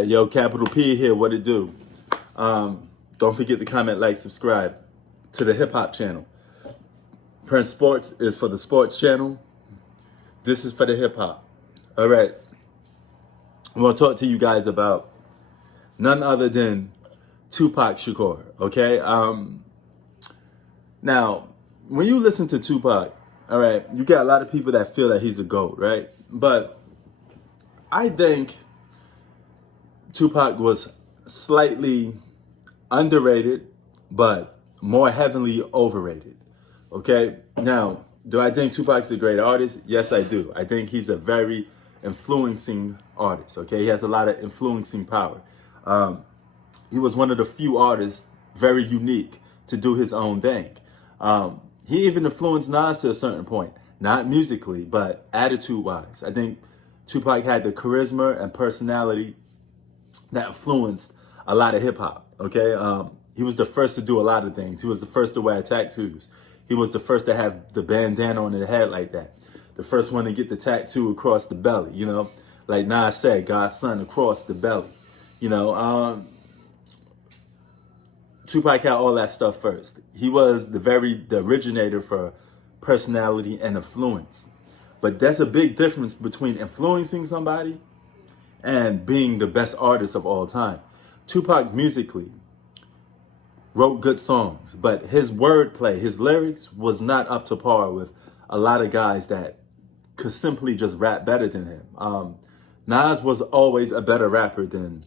right, yo, Capital P here, what it do? Don't forget to comment, like, subscribe to the hip hop channel. Prince Sports is for the sports channel. This is for the hip hop. All right, I'm gonna talk to you guys about none other than Tupac Shakur. Okay, now when you listen to Tupac, all right, you got a lot of people that feel that he's a GOAT, right? But I think Tupac was slightly underrated, but more heavily overrated. Okay, now, do I think Tupac's a great artist? Yes, I do. I think he's a very influencing artist. Okay, he has a lot of influencing power. He was one of the few artists very unique to do his own thing. He even influenced Nas to a certain point, not musically, but attitude-wise. I think Tupac had the charisma and personality that influenced a lot of hip hop. Okay, he was the first to do a lot of things. He was the first to wear tattoos. He was the first to have the bandana on his head like that. The first one to get the tattoo across the belly. You know, like Nas said, God's son across the belly. You know, Tupac had all that stuff first. He was the originator for personality and influence. But that's a big difference between influencing somebody and being the best artist of all time. Tupac musically wrote good songs, but his wordplay, his lyrics was not up to par with a lot of guys that could simply just rap better than him. Nas was always a better rapper than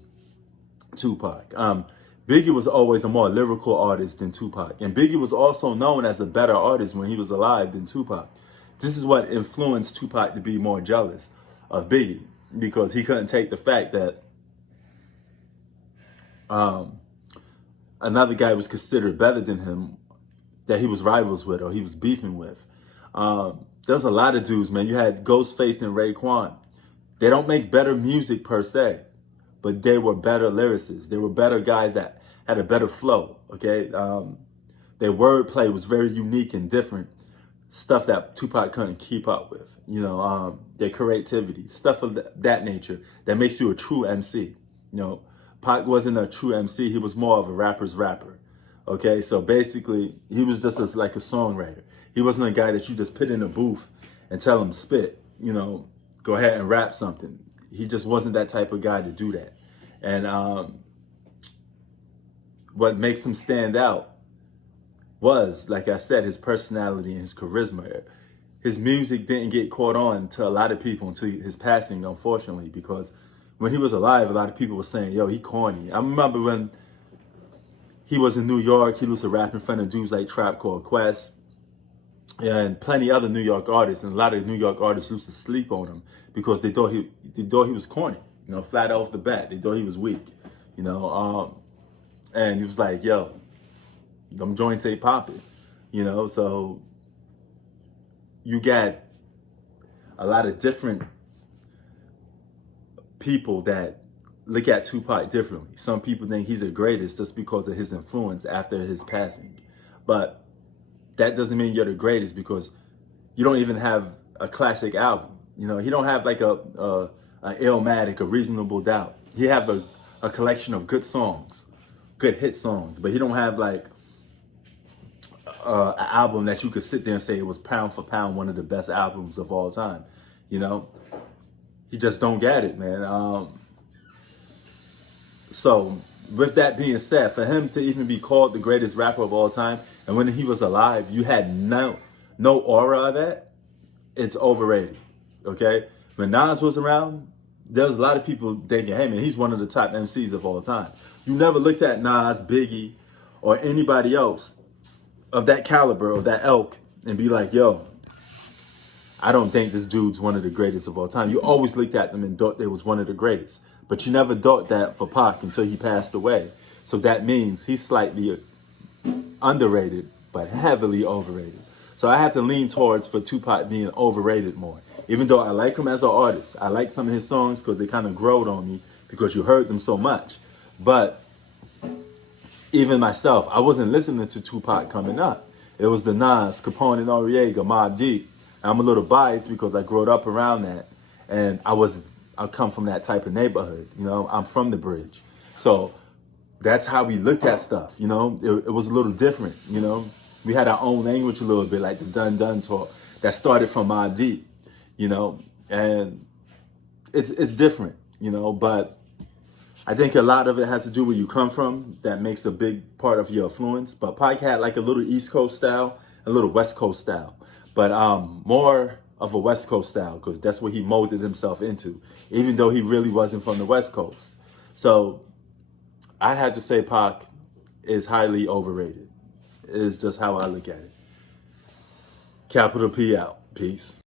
Tupac. Biggie was always a more lyrical artist than Tupac. And Biggie was also known as a better artist when he was alive than Tupac. This is what influenced Tupac to be more jealous of Biggie, because he couldn't take the fact that another guy was considered better than him, that he was rivals with or he was beefing with. There's a lot of dudes, man. You had Ghostface and Raekwon. They don't make better music per se, but they were better lyricists. They were better guys that had a better flow, okay? Their wordplay was very unique and different, stuff that Tupac couldn't keep up with. You know, their creativity, stuff of that nature that makes you a true MC. You know, Pac wasn't a true MC. He was more of a rapper's rapper. Okay, so basically, he was just like a songwriter. He wasn't a guy that you just put in a booth and tell him spit, you know, go ahead and rap something. He just wasn't that type of guy to do that. And what makes him stand out was, like I said, his personality and his charisma. His music didn't get caught on to a lot of people until his passing, unfortunately, because when he was alive, a lot of people were saying, yo, he corny. I remember when he was in New York, he used to rap in front of dudes like Trap Called Quest and plenty other New York artists. And a lot of New York artists used to sleep on him because they thought he was corny, you know, flat off the bat. They thought he was weak, you know. And he was like, yo, them joints ain't popping, you know. So you got a lot of different people that look at Tupac differently. Some people think he's the greatest just because of his influence after his passing. But that doesn't mean you're the greatest, because you don't even have a classic album. You know, he don't have like a Illmatic, a Reasonable Doubt. He have a collection of good songs, good hit songs, but he don't have like an album that you could sit there and say it was pound for pound one of the best albums of all time. You know, he just don't get it, man. So with that being said, for him to even be called the greatest rapper of all time, and when he was alive, you had no aura of that, it's overrated, okay? When Nas was around, there was a lot of people thinking, hey man, he's one of the top MCs of all time. You never looked at Nas, Biggie, or anybody else of that caliber, of that ilk, and be like, yo, I don't think this dude's one of the greatest of all time. You always looked at them and thought they was one of the greatest. But you never thought that for Pac until he passed away. So that means he's slightly underrated, but heavily overrated. So I have to lean towards for Tupac being overrated more. Even though I like him as an artist. I like some of his songs because they kind of growed on me because you heard them so much. But even myself, I wasn't listening to Tupac coming up. It was the Nas, Capone, Noriega, Mobb Deep. I'm a little biased because I grew up around that. And I was I come from that type of neighborhood. You know, I'm from the bridge. So that's how we looked at stuff. You know, it was a little different. You know, we had our own language a little bit, like the dun dun talk that started from Mobb Deep. You know, and it's different. You know, but I think a lot of it has to do where you come from. That makes a big part of your influence. But Pike had like a little East Coast style, a little West Coast style, but more of a West Coast style because that's what he molded himself into, even though he really wasn't from the West Coast. So I had to say Pac is highly overrated. It's just how I look at it. Capital P out. Peace.